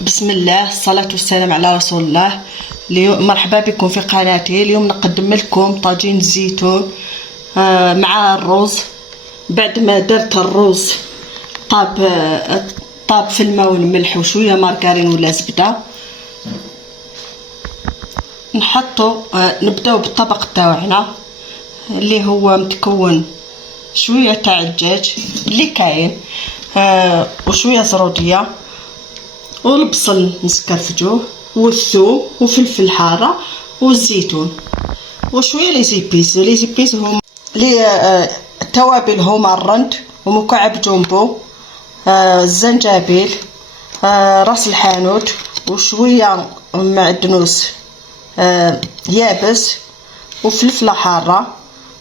بسم الله، الصلاة والسلام على رسول الله. اليوم مرحبا بكم في قناتي. اليوم نقدم لكم طاجين الزيتون مع الرز. بعد ما درت الرز طاب في الماء والملح وشويه مارغرين ولا زبده، نحطو نبداو بالطبق تاعنا اللي هو متكون شويه تاع الدجاج اللي كاين وشويه زروديه والبصل نسكرفجوه والثوم وفلفل حاره والزيتون وشويه لي زيبيس هما التوابل هما الرند ومكعب جومبو، الزنجبيل، راس الحانوت وشويه معدنوس يابس وفلفله حاره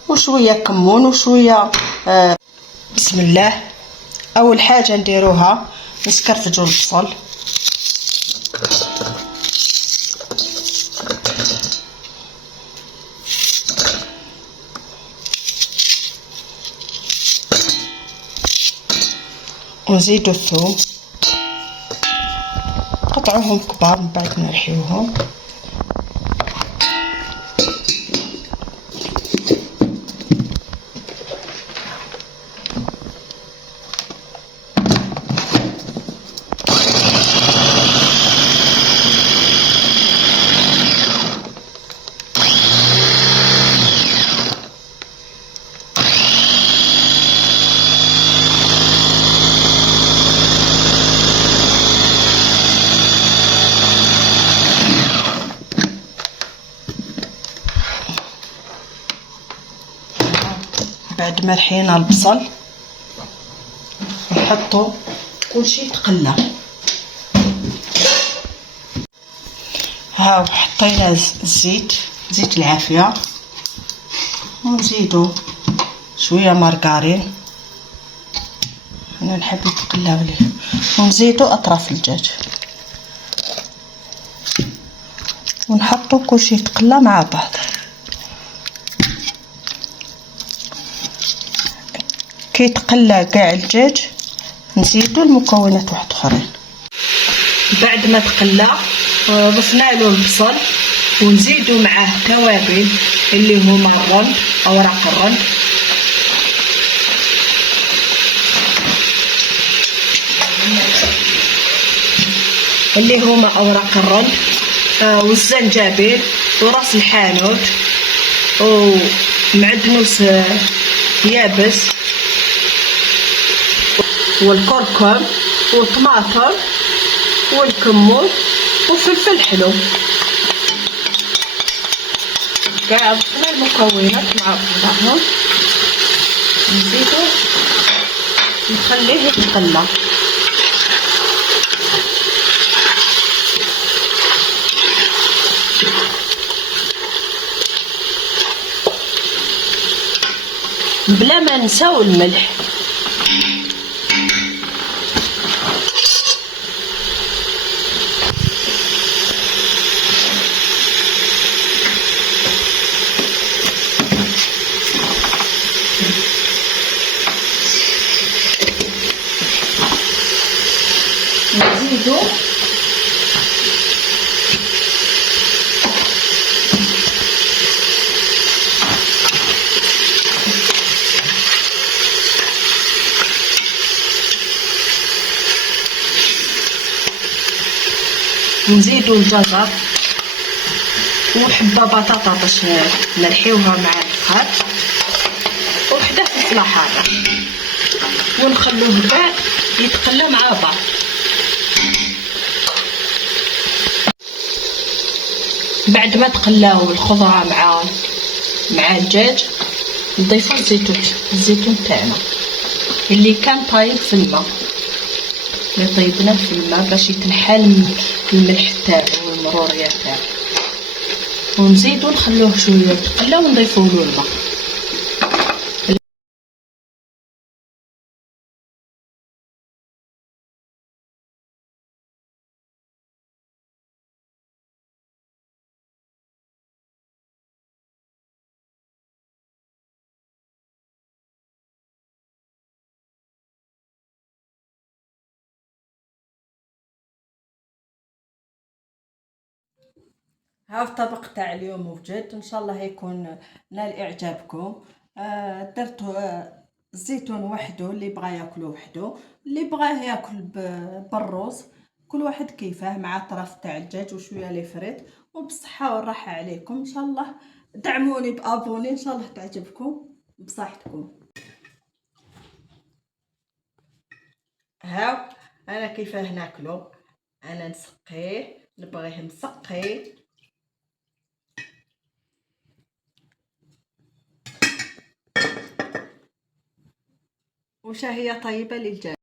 وشويه كمون وشويه بسم الله. اول حاجه نديروها نسكرفجوا البصل ونزيدو الثوم، قطعوهم كبار من بعد نرحيوهم، بعد ما رحينا البصل نحطو كلشي يتقلى. هاو حطينا زيت العافيه ونزيدو شويه مارغرين، انا نحب يتقلى مليح، ونزيدو اطراف الدجاج ونحطو كلشي يتقلى مع بعض. كي يتقلى كاع الدجاج نزيدو المكونات واحد اخرين. بعد ما تقلى ضفنا له البصل ونزيدو معاه توابل اللي هما الرند، اوراق الرند، اللي هما اوراق الرند والزنجبيل وراس الحانوت ومعدنوس يابس والكركم والطماطم والكمون وفلفل حلو. كاع ضفنا المكونات مع بعضهم نزيدو نخليه يتقلى. بلا ما نساو الملح. نزيدو نزيدو الجزر وحبه بطاطا باش نرحيوها مع الفخار وحده فلفله حاره ونخلوه كاع يتقلى مع بعض. بعد ما تقلاو الخضره مع الدجاج نضيفو الزيتون تاعنا اللي كان طايب في الماء، اللي طيبناه في الماء باش يتنحل الملح تاعو والمروريه تاعو، ونزيدو نخلوه شويه يتقلى ونضيفو له الماء. ها الطبق تاع اليوم وجد، ان شاء الله يكون نال اعجابكم. درت الزيتون وحده، اللي بغى ياكله وحده، اللي بغاه ياكل بالروز، كل واحد كيفاه، مع طرف تاع الدجاج وشويه لي فريت. وبالصحه والراحه عليكم ان شاء الله. دعموني بابوني ان شاء الله تعجبكم بصحتكم. هاو انا كيفاه ناكلو. انا نسقيه، نبغيه مسقي. وشهية طيبة للجميع.